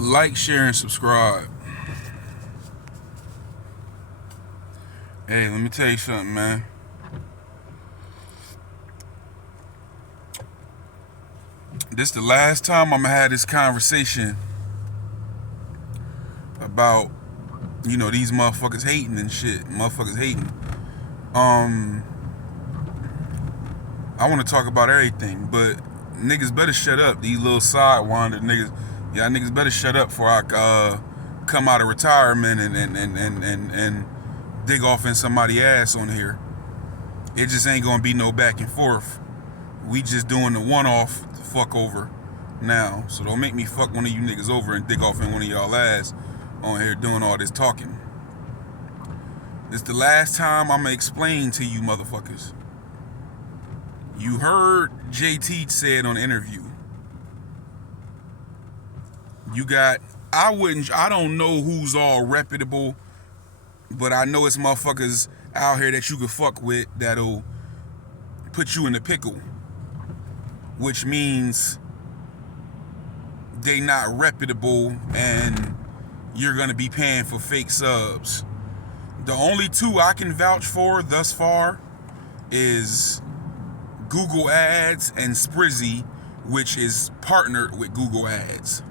Like, share, and subscribe. Hey, let me tell you something, man. This the last time I'm gonna have this conversation about, these motherfuckers hating and shit. Motherfuckers hating. I want to talk about everything, but niggas better shut up. These little sidewinder niggas. Y'all niggas better shut up before I come out of retirement and dig off in somebody's ass on here. It just ain't gonna be no back and forth. We just doing the one-off fuck over now. So don't make me fuck one of you niggas over and dig off in one of y'all ass on here doing all this talking. This the last time I'ma explain to you motherfuckers. You heard JT said on the interview. I don't know who's all reputable, but I know it's motherfuckers out here that you could fuck with that'll put you in the pickle. Which means they not reputable and you're gonna be paying for fake subs. The only two I can vouch for thus far is Google Ads and Sprizzy, which is partnered with Google Ads.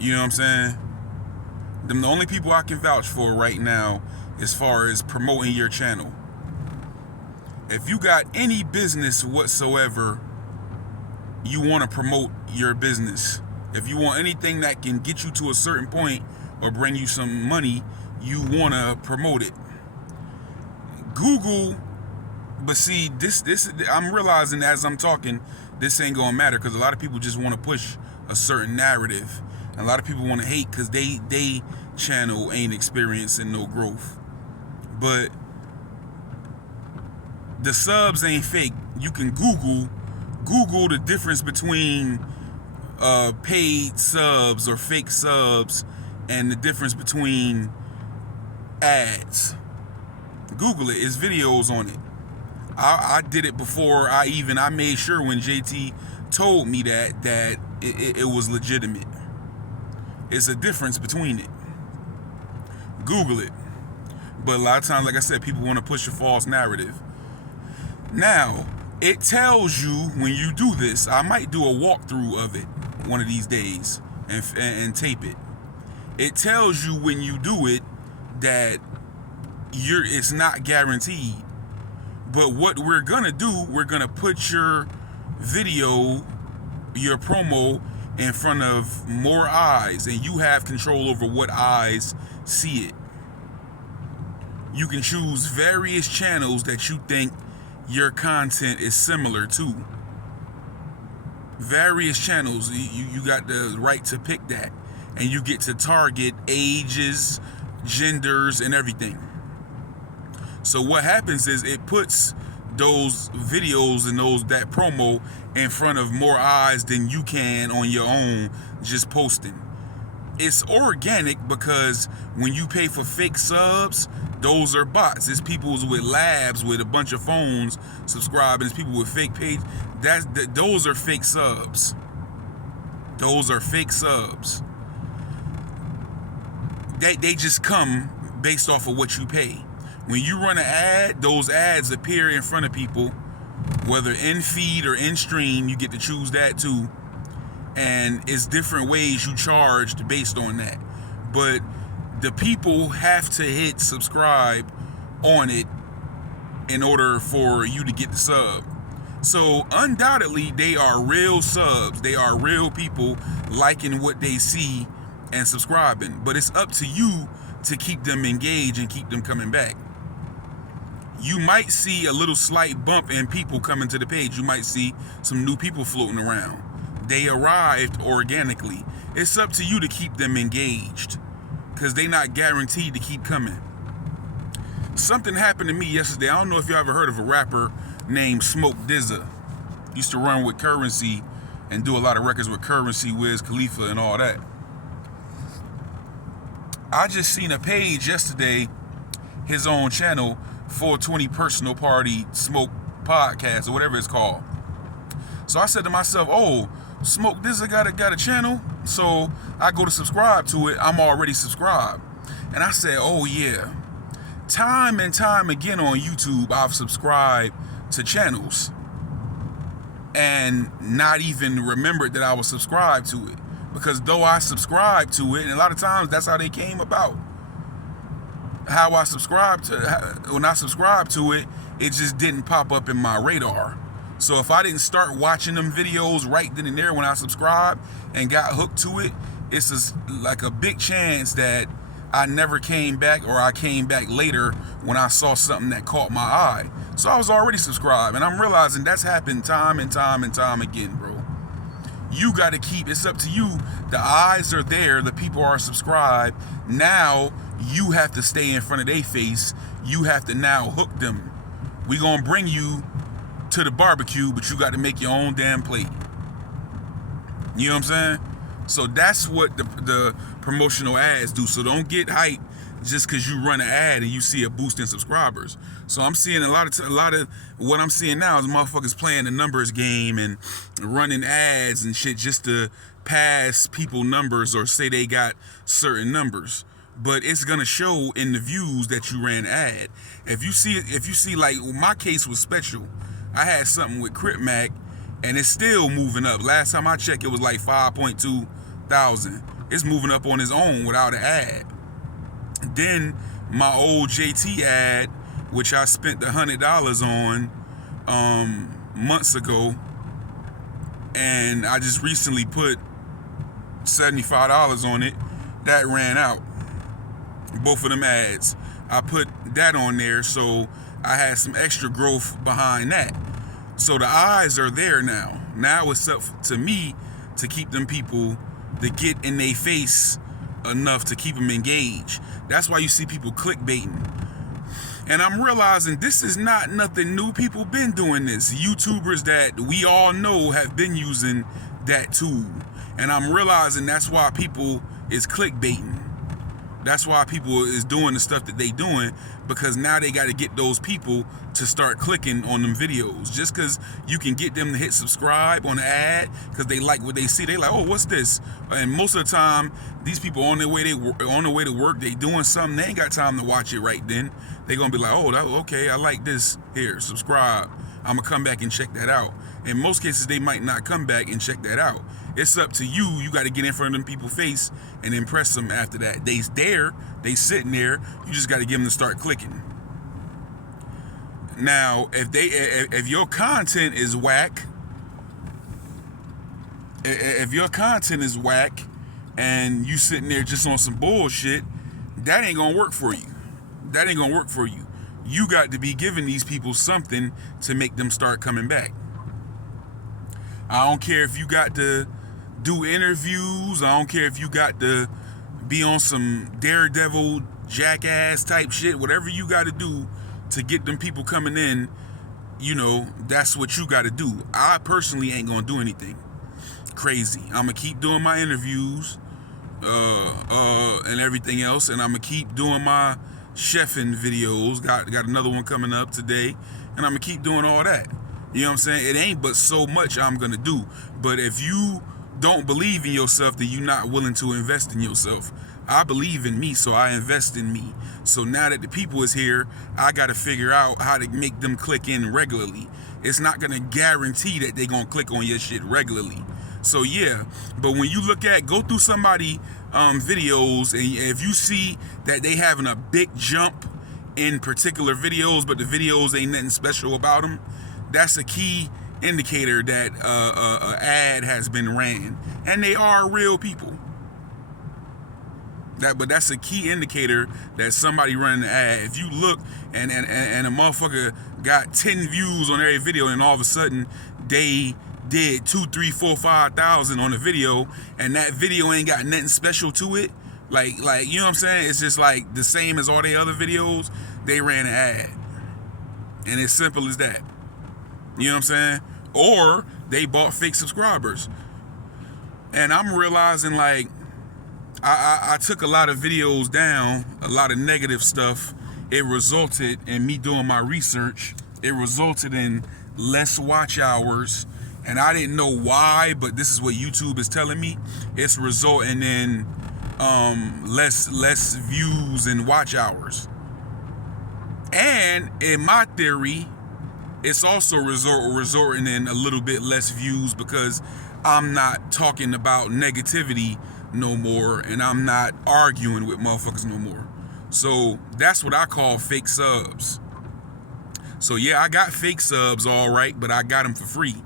You know what I'm saying? Them the only people I can vouch for right now as far as promoting your channel. If you got any business whatsoever, you want to promote your business. If you want anything that can get you to a certain point or bring you some money, you want to promote it. Google, but see, this I'm realizing as I'm talking, this ain't gonna matter because a lot of people just want to push a certain narrative. And a lot of people want to hate because they channel ain't experiencing no growth. But the subs ain't fake. You can Google the difference between paid subs or fake subs and the difference between ads. Google it. It's videos on it. I did it before I made sure when JT told me that it was legitimate. It's a difference between it. Google it. But a lot of times, like I said, people want to push a false narrative. Now, it tells you when you do this. I might do a walkthrough of it one of these days and tape it. It tells you when you do it that it's not guaranteed. But what we're gonna do, we're gonna put your video, your promo in front of more eyes, and you have control over what eyes see it. You can choose various channels that you think your content is similar to. Various channels, you got the right to pick that, and you get to target ages, genders, and everything. So what happens is it puts those videos and that promo in front of more eyes than you can on your own just posting. It's organic because when you pay for fake subs, those are bots. It's people with labs with a bunch of phones subscribing. It's people with fake page. Those are fake subs. Those are fake subs. They just come based off of what you pay. When you run an ad, those ads appear in front of people, whether in feed or in stream. You get to choose that too. And it's different ways you charged based on that. But the people have to hit subscribe on it in order for you to get the sub. So undoubtedly, they are real subs. They are real people liking what they see and subscribing. But it's up to you to keep them engaged and keep them coming back. You might see a little slight bump in people coming to the page. You might see some new people floating around. They arrived organically. It's up to you to keep them engaged because they're not guaranteed to keep coming. Something happened to me yesterday. I don't know if you ever heard of a rapper named Smoke DZA. Used to run with Currency and do a lot of records with Currency, Wiz Khalifa, and all that. I just seen a page yesterday, his own channel, 420 Personal Party Smoke Podcast or whatever it's called. So I said to myself, oh, Smoke Dizza got a channel, so I go to subscribe to it. I'm already subscribed, and I said, oh yeah, time and time again on YouTube, I've subscribed to channels and not even remembered that I was subscribed to it, because though I subscribed to it, and a lot of times that's how they came about. How I subscribed to, when I subscribed to it, it just didn't pop up in my radar. So if I didn't start watching them videos right then and there when I subscribed and got hooked to it, it's just like a big chance that I never came back, or I came back later when I saw something that caught my eye. So I was already subscribed, and I'm realizing that's happened time and time and time again, bro. You got to keep, it's up to you. The eyes are there, the people are subscribed. Now you have to stay in front of their face. You have to now hook them. We gonna bring you to the barbecue, but you got to make your own damn plate. You know what I'm saying? So that's what the promotional ads do. So don't get hyped just because you run an ad and you see a boost in subscribers. So I'm seeing a lot of what I'm seeing now is motherfuckers playing the numbers game and running ads and shit just to pass people numbers or say they got certain numbers. But it's gonna show in the views that you ran ad. If you see like my case was special. I had something with Crip Mac, and it's still moving up. Last time I checked, it was like 5.2 thousand. It's moving up on its own without an ad. Then my old JT ad, which I spent $100 on months ago, and I just recently put $75 on it, that ran out. Both of them ads. I put that on there, so I had some extra growth behind that. So the eyes are there now. Now it's up to me to keep them people to get in their face enough to keep them engaged. That's why you see people clickbaiting. And I'm realizing this is not nothing new. People been doing this. YouTubers that we all know have been using that tool. And I'm realizing that's why people is clickbaiting. That's why people is doing the stuff that they doing, because now they got to get those people to start clicking on them videos. Just because you can get them to hit subscribe on the ad because they like what they see, they like, oh, what's this? And most of the time, these people on their way to work, they doing something, they ain't got time to watch it right then. They gonna be like, oh, okay, I like this. Here, subscribe. I'm gonna come back and check that out. In most cases, they might not come back and check that out. It's up to you. You got to get in front of them people's face and impress them after that. They sitting there. You just got to get them to start clicking. Now, if your content is whack, and you sitting there just on some bullshit, that ain't gonna work for you. You got to be giving these people something to make them start coming back. I don't care if you got to do interviews. I don't care if you got to be on some Daredevil jackass type shit. Whatever you got to do to get them people coming in, you know, that's what you got to do. I personally ain't gonna do anything crazy. I'm gonna keep doing my interviews and everything else, and I'm gonna keep doing my chefing videos. Got another one coming up today, and I'm gonna keep doing all that. You know what I'm saying? It ain't but so much I'm gonna do. But if you don't believe in yourself, then you're not willing to invest in yourself. I believe in me, so I invest in me. So now that the people is here, I got to figure out how to make them click in regularly. It's not going to guarantee that they're going to click on your shit regularly. So yeah, but when you go through somebody videos, and if you see that they having a big jump in particular videos, but the videos ain't nothing special about them, that's a key indicator that a ad has been ran, and they are real people. But that's a key indicator that somebody running an ad. If you look and a motherfucker got 10 views on every video, and all of a sudden they did 2, 3, 4, 5,000 on a video, and that video ain't got nothing special to it, like you know what I'm saying? It's just like the same as all the other videos. They ran an ad, and it's simple as that. You know what I'm saying? Or they bought fake subscribers. And I'm realizing, like, I took a lot of videos down, a lot of negative stuff. It resulted in me doing my research. It resulted in less watch hours. and I didn't know why, but this is what YouTube is telling me. It's resulting in less views and watch hours. And in my theory, it's also resulting in a little bit less views because I'm not talking about negativity no more, and I'm not arguing with motherfuckers no more. So that's what I call fake subs. So yeah, I got fake subs, all right, but I got them for free.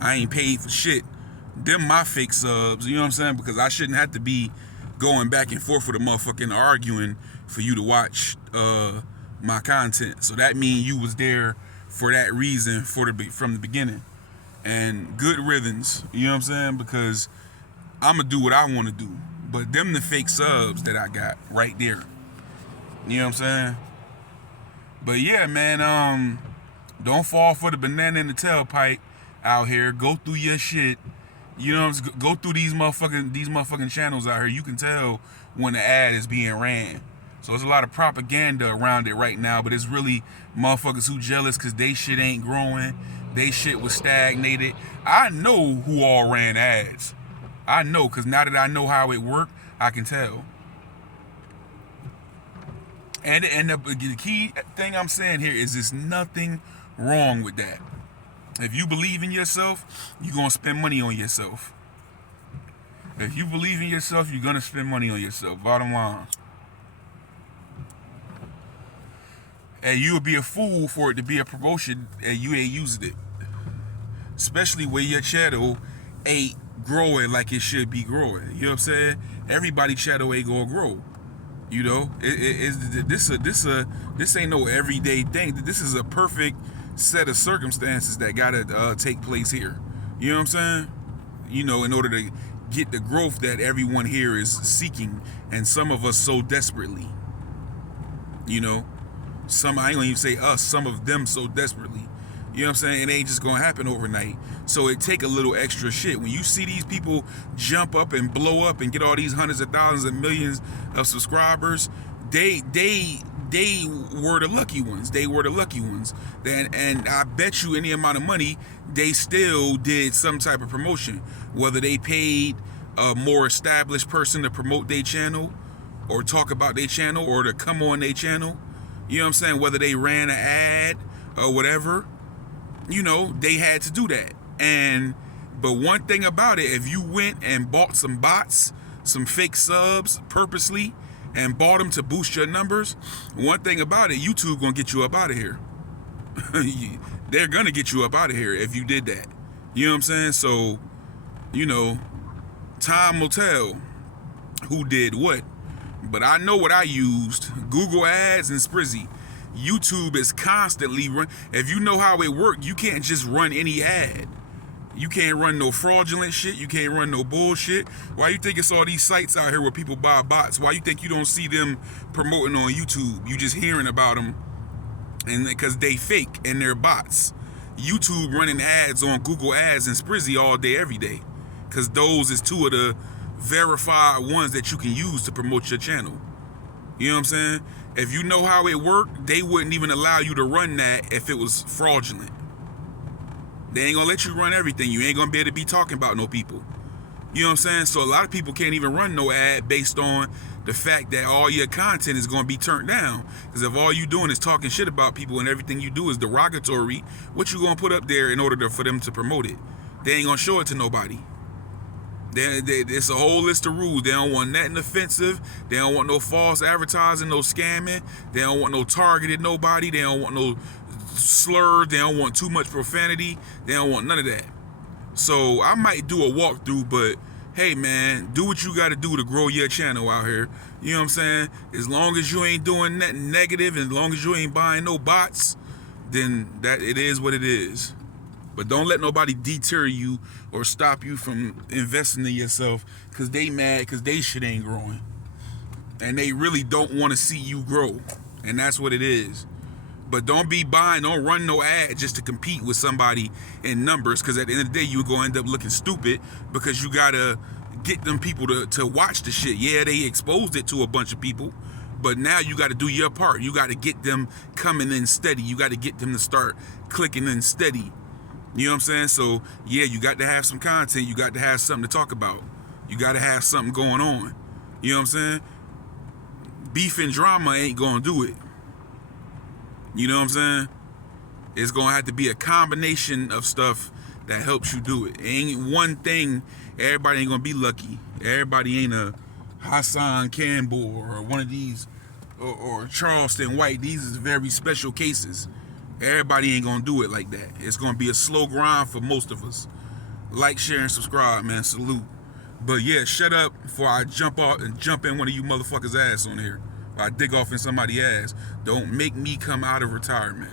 I ain't paid for shit. Them my fake subs, you know what I'm saying? Because I shouldn't have to be going back and forth with a motherfucking arguing for you to watch my content. So that means you was there for that reason from the beginning. And good riddance, you know what I'm saying? Because I'm gonna do what I want to do. But them the fake subs that I got right there. You know what I'm saying? But yeah, man, don't fall for the banana in the tailpipe out here. Go through your shit. You know, go through these motherfucking channels out here. You can tell when the ad is being ran. So there's a lot of propaganda around it right now, but it's really motherfuckers who jealous because they shit ain't growing. They shit was stagnated. I know who all ran ads. I know, because now that I know how it worked, I can tell. And the key thing I'm saying here is there's nothing wrong with that. If you believe in yourself, you're going to spend money on yourself. If you believe in yourself, you're going to spend money on yourself. Bottom line. And you would be a fool for it to be a promotion and you ain't using it. Especially when your channel ain't growing like it should be growing. You know what I'm saying? Everybody's channel ain't going to grow. You know, this ain't no everyday thing. This is a perfect set of circumstances that gotta take place here. You know what I'm saying? You know, in order to get the growth that everyone here is seeking, and some of us so desperately. You know, I ain't gonna even say us, some of them so desperately. You know what I'm saying? It ain't just gonna happen overnight. So it take a little extra shit. When you see these people jump up and blow up and get all these hundreds of thousands and millions of subscribers, they were the lucky ones. They were the lucky ones. And I bet you any amount of money, they still did some type of promotion. Whether they paid a more established person to promote their channel or talk about their channel or to come on their channel. You know what I'm saying? Whether they ran an ad or whatever. You know, they had to do that. But one thing about it, if you went and bought some bots, some fake subs purposely, and bought them to boost your numbers, one thing about it, YouTube gonna get you up out of here. They're gonna get you up out of here if you did that. You know what I'm saying? So, you know, time will tell who did what. But I know what I used. Google Ads and Sprizzy. YouTube is constantly run. If you know how it works, you can't just run any ad. You can't run no fraudulent shit. You can't run no bullshit. Why you think it's all these sites out here where people buy bots? Why you think you don't see them promoting on YouTube? You just hearing about them, and because they fake and they're bots. YouTube running ads on Google Ads and Sprizzy all day, every day, because those is two of the verified ones that you can use to promote your channel. You know what I'm saying? If you know how it worked, they wouldn't even allow you to run that if it was fraudulent. They ain't gonna let you run everything. You ain't gonna be able to be talking about no people. You know what I'm saying? So a lot of people can't even run no ad based on the fact that all your content is gonna be turned down. Because if all you doing is talking shit about people and everything you do is derogatory, what you gonna put up there in order for them to promote it? They ain't gonna show it to nobody. It's a whole list of rules. They don't want nothing offensive. They don't want no false advertising, no scamming. They don't want no targeted nobody. They don't want no slurs. They don't want too much profanity. They don't want none of that. So I might do a walkthrough, but hey man, do what you got to do to grow your channel out here. You know what I'm saying? As long as you ain't doing nothing negative, and as long as you ain't buying no bots, then that it is what it is. But don't let nobody deter you or stop you from investing in yourself because they mad because they shit ain't growing. And they really don't want to see you grow. And that's what it is. But don't run no ad just to compete with somebody in numbers, because at the end of the day, you're going to end up looking stupid because you got to get them people to watch the shit. Yeah, they exposed it to a bunch of people, but now you got to do your part. You got to get them coming in steady. You got to get them to start clicking in steady. You know what I'm saying? So yeah, you got to have some content. You got to have something to talk about. You got to have something going on. You know what I'm saying? Beef and drama ain't gonna do it. You know what I'm saying? It's gonna have to be a combination of stuff that helps you do it. It ain't one thing. Everybody ain't gonna be lucky. Everybody ain't a Hassan Campbell or one of these or Charleston White. These is very special cases. Everybody ain't gonna do it like that. It's gonna be a slow grind for most of us. Like, share, and subscribe, man. Salute. But yeah, shut up before I jump out and jump in one of you motherfuckers' ass on here. Or I dig off in somebody's ass. Don't make me come out of retirement.